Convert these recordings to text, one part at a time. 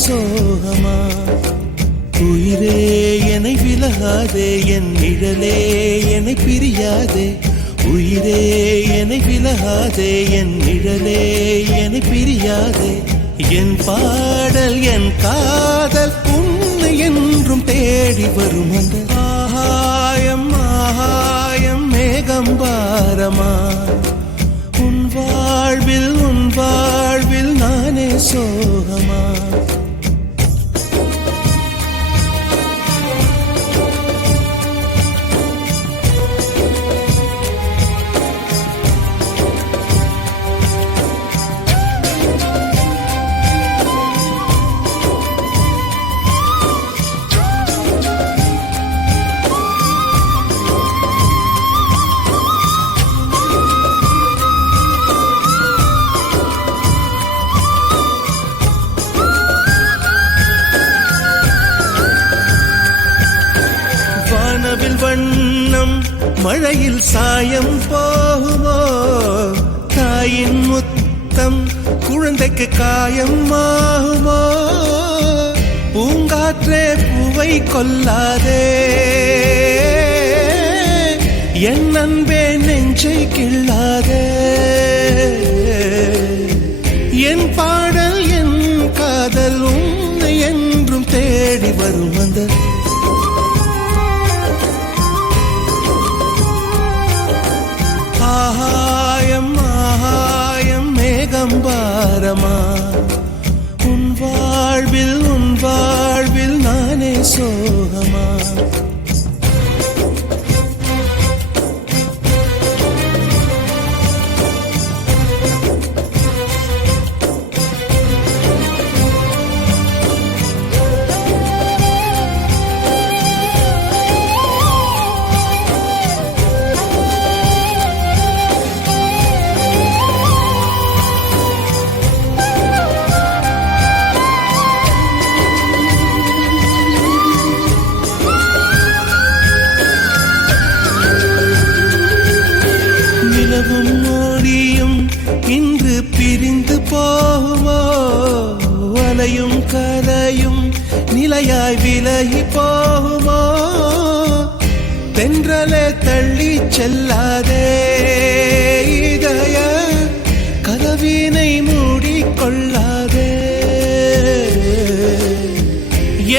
சோகமா? உயிரே என்னை விலகாதே, என் நிழலே என்னை பிரியாதே. உயிரே என்னை விலகாதே, என் நிழலே என்னை பிரியாதே. என் பாடல் என் காதல் உன்னை என்றும் தேடி வரும். அந்த ஆகாயம் ஆகாயம் மேகம் பாரமா? உன் வாழ்வில் நானே சோகமா? வண்ணம் மழையில் சாயம் போகுமோ? தாயின் முத்தம் குழந்தைக்கு காயம் ஆகுமோ? பூங்காற்றே பூவை கொல்லாதே, என் அன்பே நெஞ்சை கிள்ளாதே. என் பாடல் என் காதல் உன்னை என்றும் தேடி வரும். அந்த ஆகாயம் ஆகாயம் மேகம் பாரமா? உன் வாழ்வில் நானே சோகமா? மோடியும் இன்று பிரிந்து போகுமோ? அலையும் கரையும் நிலையாய் விலகி போகுமோ? தென்றலே தள்ளி செல்லாதே, இதய கதவினை மூடிக்கொள்ளாதே.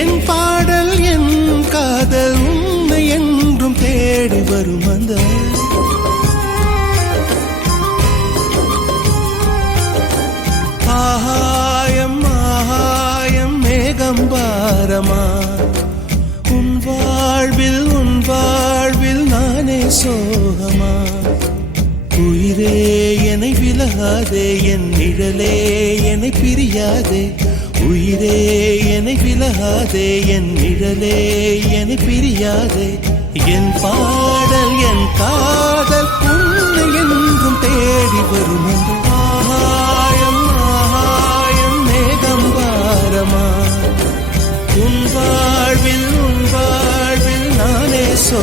என் பாடல் என் காதல் உன்னை என்றும் தேடி வரும். அந்த ஆகாயம் ஆகாயம் மேகம் பாரமா? உன் வாழ்வில் நானே சோகமா? உயிரே என்னை விலகாதே, என் நிழலே என்னை பிரியாதே. உயிரே என்னை விலகாதே, என் நிழலே என்னை பிரியாதே. என் பாடல் என் காதல் உன்னை என்றும் தேடி வரும். ஆகாயம் ஆகாயம் மேகம் பாரமா? உன் வாழ்வில் நானே சோ